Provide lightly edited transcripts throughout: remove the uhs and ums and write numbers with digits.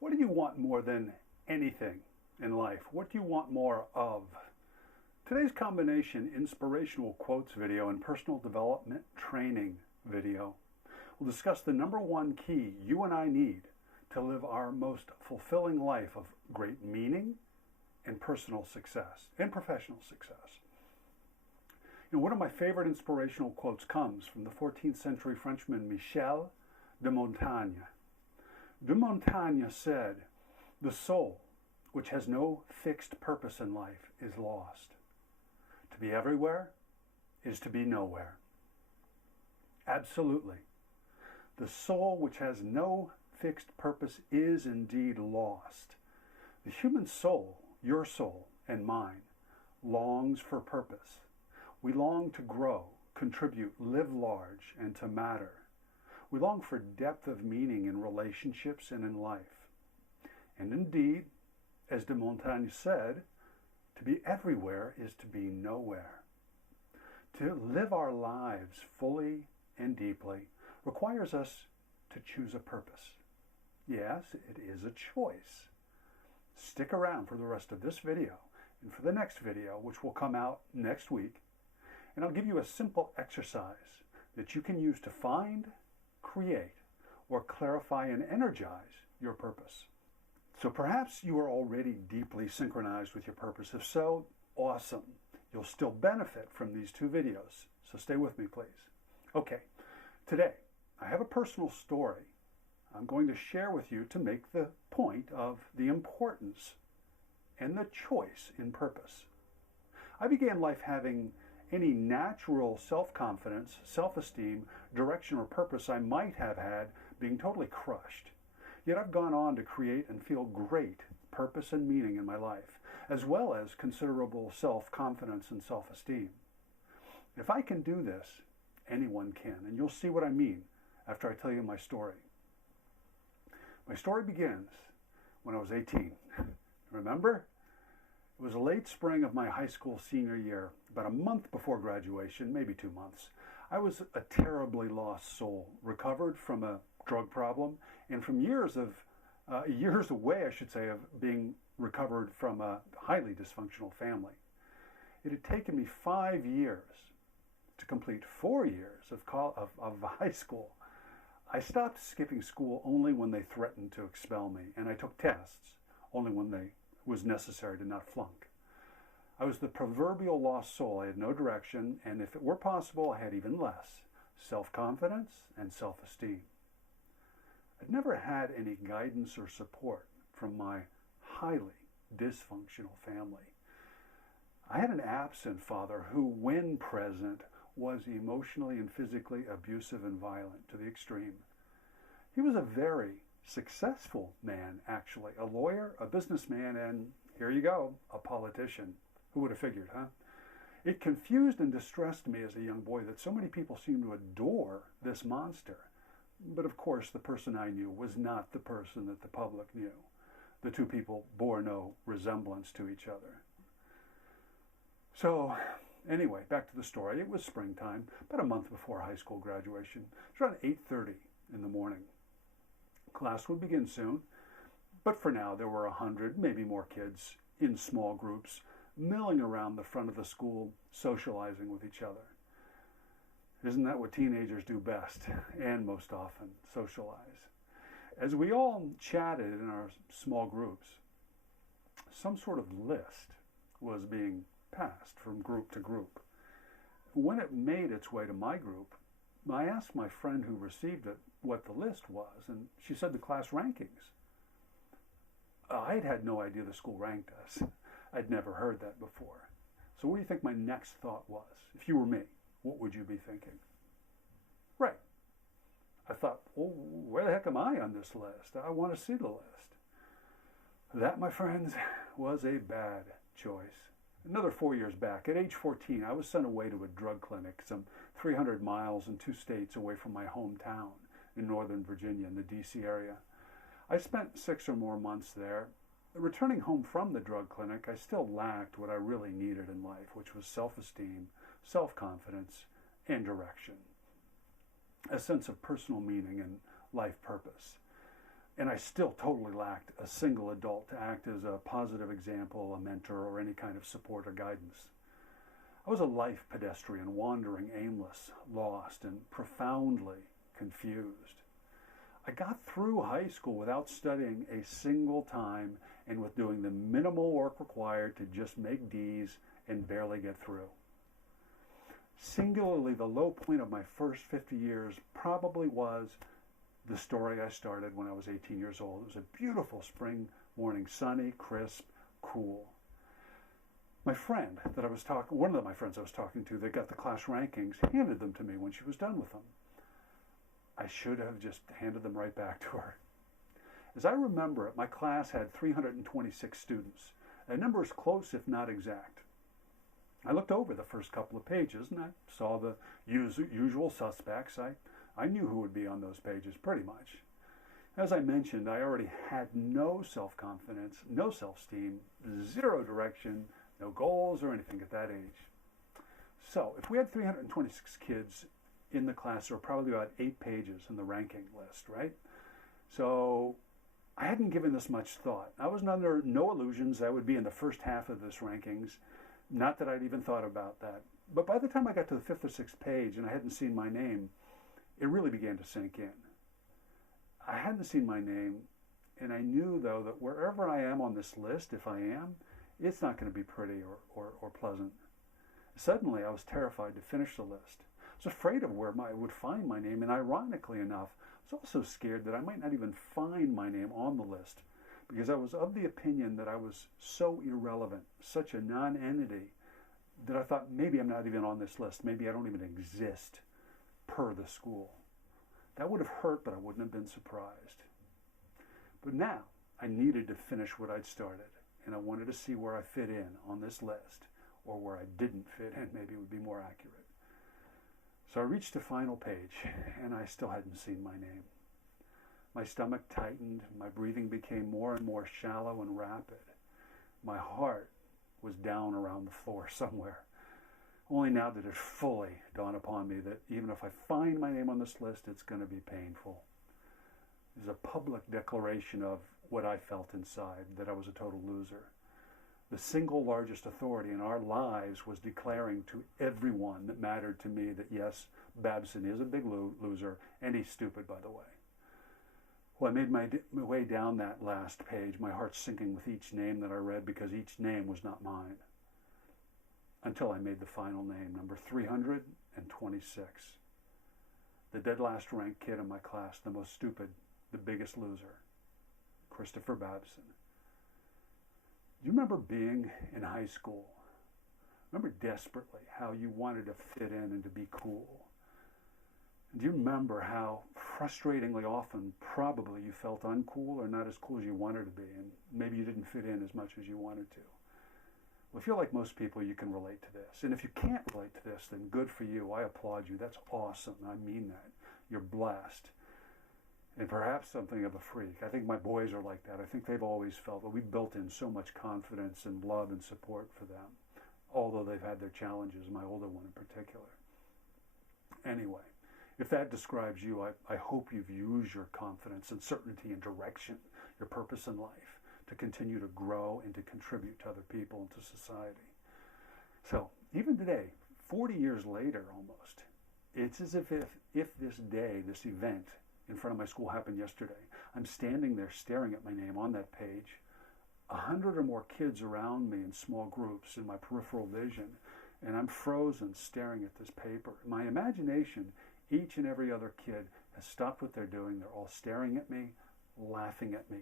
What do you want more than anything in life? What do you want more of? Today's combination, inspirational quotes video and personal development training video, will discuss the number one key you and I need to live our most fulfilling life of great meaning and personal success and professional success. One of my favorite inspirational quotes comes from the 14th century Frenchman Michel de Montaigne. De Montaigne said, "The soul, which has no fixed purpose in life, is lost. To be everywhere is to be nowhere." Absolutely. The soul which has no fixed purpose is indeed lost. The human soul, your soul and mine, longs for purpose. We long to grow, contribute, live large, and to matter. We long for depth of meaning in relationships and in life. And indeed, as de Montaigne said, to be everywhere is to be nowhere. To live our lives fully and deeply requires us to choose a purpose. Yes, it is a choice. Stick around for the rest of this video and for the next video, which will come out next week, and I'll give you a simple exercise that you can use to find, create, or clarify and energize your purpose. So perhaps you are already deeply synchronized with your purpose. If so, awesome. You'll still benefit from these two videos, so stay with me, please. Okay, today I have a personal story I'm going to share with you to make the point of the importance and the choice in purpose. I began life having any natural self-confidence, self-esteem, direction, or purpose I might have had being totally crushed. Yet I've gone on to create and feel great purpose and meaning in my life, as well as considerable self-confidence and self-esteem. If I can do this, anyone can, and you'll see what I mean after I tell you my story. My story begins when I was 18. Remember? It was late spring of my high school senior year, about a month before graduation, maybe 2 months. I was a terribly lost soul, recovered from a drug problem, and from years away, I should say, of being recovered from a highly dysfunctional family. It had taken me 5 years to complete 4 years of high school. I stopped skipping school only when they threatened to expel me, and I took tests only when it was necessary to not flunk. I was the proverbial lost soul. I had no direction, and if it were possible, I had even less self-confidence and self-esteem. I'd never had any guidance or support from my highly dysfunctional family. I had an absent father who, when present, was emotionally and physically abusive and violent to the extreme. He was a very successful man, actually, a lawyer, a businessman, and here you go, a politician. Who would have figured, huh? It confused and distressed me as a young boy that so many people seemed to adore this monster. But of course, the person I knew was not the person that the public knew. The two people bore no resemblance to each other. So, anyway, back to the story. It was springtime, about a month before high school graduation. It was around 8:30 in the morning. Class would begin soon, but for now there were 100, maybe more kids in small groups, milling around the front of the school, socializing with each other. Isn't that what teenagers do best, and most often, socialize? As we all chatted in our small groups, some sort of list was being passed from group to group. When it made its way to my group, I asked my friend who received it what the list was, and she said the class rankings. I'd had no idea the school ranked us. I'd never heard that before. So what do you think my next thought was? If you were me, what would you be thinking? Right. I thought, well, where the heck am I on this list? I want to see the list. That, my friends, was a bad choice. Another 4 years back, at age 14, I was sent away to a drug clinic some 300 miles in 2 states away from my hometown in Northern Virginia in the D.C. area. I spent 6 or more months there. Returning home from the drug clinic, I still lacked what I really needed in life, which was self-esteem, self-confidence, and direction. A sense of personal meaning and life purpose. And I still totally lacked a single adult to act as a positive example, a mentor, or any kind of support or guidance. I was a life pedestrian, wandering, aimless, lost, and profoundly confused. I got through high school without studying a single time and with doing the minimal work required to just make D's and barely get through. Singularly, the low point of my first 50 years probably was the story I started when I was 18 years old. It was a beautiful spring morning, sunny, crisp, cool. My friend that I was talking, one of my friends I was talking to that got the class rankings, handed them to me when she was done with them. I should have just handed them right back to her. As I remember it, my class had 326 students. A number is close, if not exact. I looked over the first couple of pages and I saw the usual suspects. I knew who would be on those pages pretty much. As I mentioned, I already had no self-confidence, no self-esteem, zero direction, no goals or anything at that age. So if we had 326 kids in the class, there were probably about 8 pages in the ranking list, right? So I hadn't given this much thought. I was under no illusions that would be in the first half of this rankings. Not that I'd even thought about that. But by the time I got to the 5th or 6th page and I hadn't seen my name, it really began to sink in. I hadn't seen my name, and I knew, though, that wherever I am on this list, if I am, it's not going to be pretty or pleasant. Suddenly, I was terrified to finish the list. I was afraid of where I would find my name, and ironically enough, I was also scared that I might not even find my name on the list, because I was of the opinion that I was so irrelevant, such a non-entity, that I thought maybe I'm not even on this list. Maybe I don't even exist per the school. That would have hurt, but I wouldn't have been surprised. But now I needed to finish what I'd started, and I wanted to see where I fit in on this list, or where I didn't fit in, maybe it would be more accurate. So I reached the final page, and I still hadn't seen my name. My stomach tightened, my breathing became more and more shallow and rapid. My heart was down around the floor somewhere. Only now did it fully dawn upon me that even if I find my name on this list, it's going to be painful. It was a public declaration of what I felt inside, that I was a total loser. The single largest authority in our lives was declaring to everyone that mattered to me that yes, Babson is a big loser, and he's stupid, by the way. Well, I made my way down that last page, my heart sinking with each name that I read because each name was not mine. Until I made the final name, number 326. The dead last ranked kid in my class, the most stupid, the biggest loser, Christopher Babson. Do you remember being in high school? Remember desperately how you wanted to fit in and to be cool? Do you remember how frustratingly often probably you felt uncool or not as cool as you wanted to be, and maybe you didn't fit in as much as you wanted to? Well, if you're like most people, you can relate to this. And if you can't relate to this, then good for you. I applaud you. That's awesome. I mean that. You're blessed. And perhaps something of a freak. I think my boys are like that. I think they've always felt that we built in so much confidence and love and support for them, although they've had their challenges, my older one in particular. Anyway, if that describes you, I hope you've used your confidence and certainty and direction, your purpose in life, to continue to grow and to contribute to other people and to society. So even today, 40 years later almost, it's as if this day, this event in front of my school happened yesterday. I'm standing there staring at my name on that page, 100 or more kids around me in small groups in my peripheral vision, and I'm frozen staring at this paper. In my imagination, each and every other kid has stopped what they're doing. They're all staring at me, laughing at me.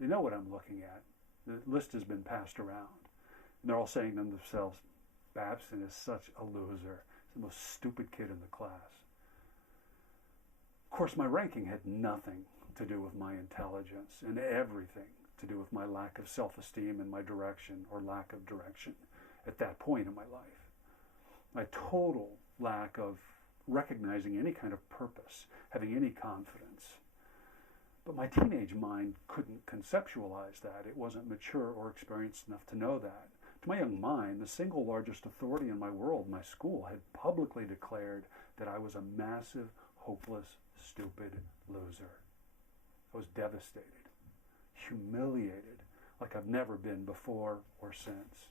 They know what I'm looking at. The list has been passed around. And they're all saying to themselves, Babson is such a loser. He's the most stupid kid in the class. Of course, my ranking had nothing to do with my intelligence and everything to do with my lack of self-esteem and my direction or lack of direction at that point in my life. My total lack of recognizing any kind of purpose, having any confidence. But my teenage mind couldn't conceptualize that. It wasn't mature or experienced enough to know that. To my young mind, the single largest authority in my world, my school, had publicly declared that I was a massive, hopeless, stupid loser. I was devastated, humiliated, like I've never been before or since.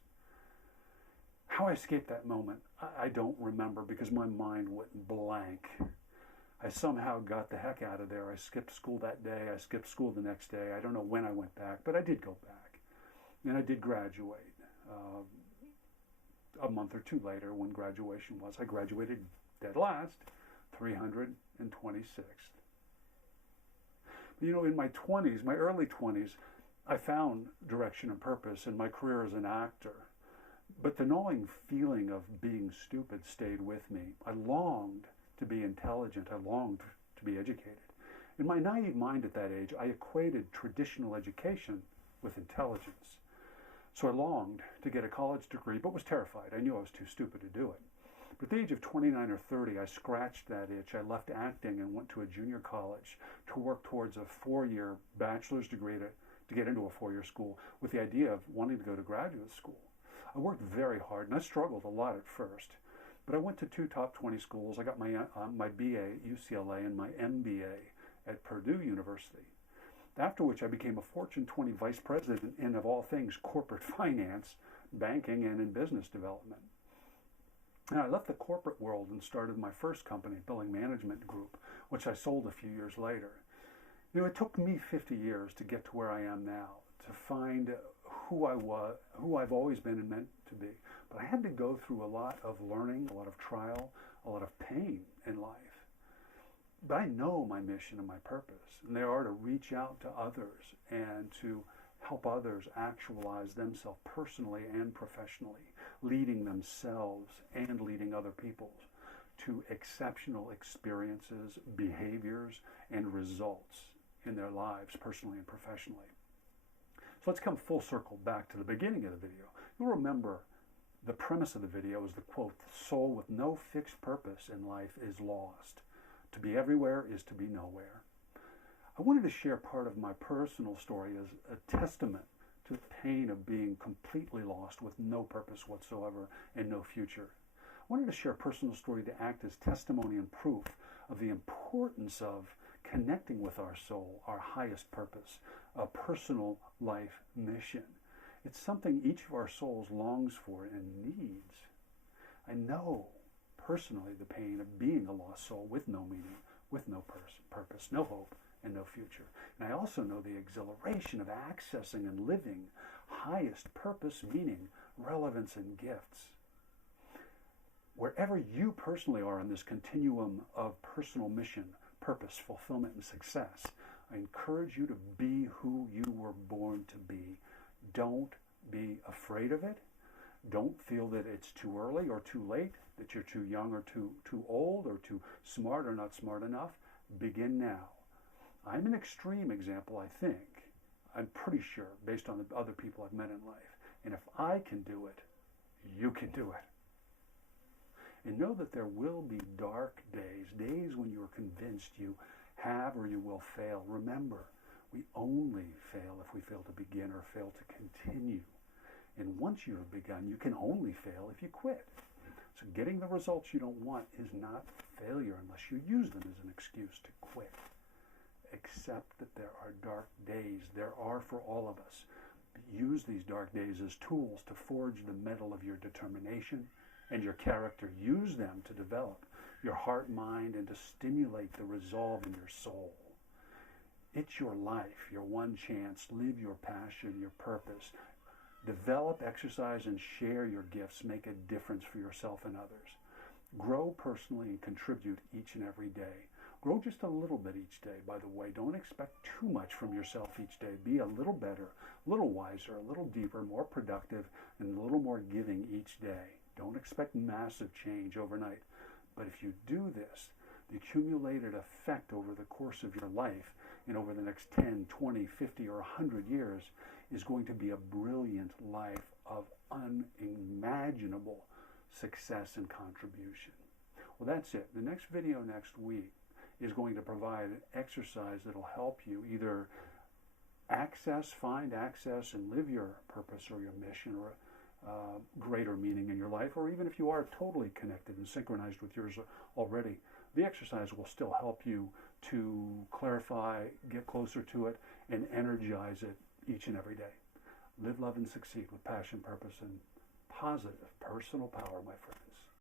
How I escaped that moment, I don't remember because my mind went blank. I somehow got the heck out of there. I skipped school that day. I skipped school the next day. I don't know when I went back, but I did go back. And I did graduate. A month or two later, when graduation was, I graduated dead last, 326th. You know, in my 20s, my early 20s, I found direction and purpose in my career as an actor. But the gnawing feeling of being stupid stayed with me. I longed to be intelligent. I longed to be educated. In my naive mind at that age, I equated traditional education with intelligence. So I longed to get a college degree, but was terrified. I knew I was too stupid to do it. But at the age of 29 or 30, I scratched that itch. I left acting and went to a junior college to work towards a 4-year bachelor's degree to get into a 4-year school with the idea of wanting to go to graduate school. I worked very hard, and I struggled a lot at first. But I went to 2 top 20 schools. I got my BA at UCLA and my MBA at Purdue University. After which I became a Fortune 20 vice president in, of all things, corporate finance, banking, and in business development. And I left the corporate world and started my first company, Billing Management Group, which I sold a few years later. You know, it took me 50 years to get to where I am now, to find who I was, who I've always been and meant to be. But I had to go through a lot of learning, a lot of trial, a lot of pain in life. But I know my mission and my purpose, and they are to reach out to others and to help others actualize themselves personally and professionally, leading themselves and leading other people to exceptional experiences, behaviors, and results in their lives, personally and professionally. So let's come full circle back to the beginning of the video. You'll remember the premise of the video is the quote, "The soul with no fixed purpose in life is lost. To be everywhere is to be nowhere." I wanted to share part of my personal story as a testament to the pain of being completely lost with no purpose whatsoever and no future. I wanted to share a personal story to act as testimony and proof of the importance of connecting with our soul, our highest purpose, a personal life mission. It's something each of our souls longs for and needs. I know personally the pain of being a lost soul with no meaning, with no purpose, no hope, and no future. And I also know the exhilaration of accessing and living highest purpose, meaning, relevance, and gifts. Wherever you personally are on this continuum of personal mission, purpose, fulfillment, and success, I encourage you to be who you were born to be. Don't be afraid of it. Don't feel that it's too early or too late, that you're too young or too old or too smart or not smart enough. Begin now. I'm an extreme example, I think. I'm pretty sure, based on the other people I've met in life. And if I can do it, you can do it. And know that there will be dark days, days when you're convinced you have or you will fail. Remember, we only fail if we fail to begin or fail to continue. And once you have begun, you can only fail if you quit. So getting the results you don't want is not failure unless you use them as an excuse to quit. Accept that there are dark days. There are for all of us. But use these dark days as tools to forge the metal of your determination and your character. Use them to develop your heart, mind, and to stimulate the resolve in your soul. It's your life, your one chance. Live your passion, your purpose. Develop, exercise, and share your gifts. Make a difference for yourself and others. Grow personally and contribute each and every day. Grow just a little bit each day, by the way. Don't expect too much from yourself each day. Be a little better, a little wiser, a little deeper, more productive, and a little more giving each day. Don't expect massive change overnight. But if you do this, the accumulated effect over the course of your life and over the next 10, 20, 50, or 100 years is going to be a brilliant life of unimaginable success and contribution. Well, that's it. The next video next week is going to provide an exercise that will help you either find access, and live your purpose or your mission or greater meaning in your life, or even if you are totally connected and synchronized with yours already, the exercise will still help you to clarify, get closer to it, and energize it each and every day. Live, love, and succeed with passion, purpose, and positive personal power, my friends.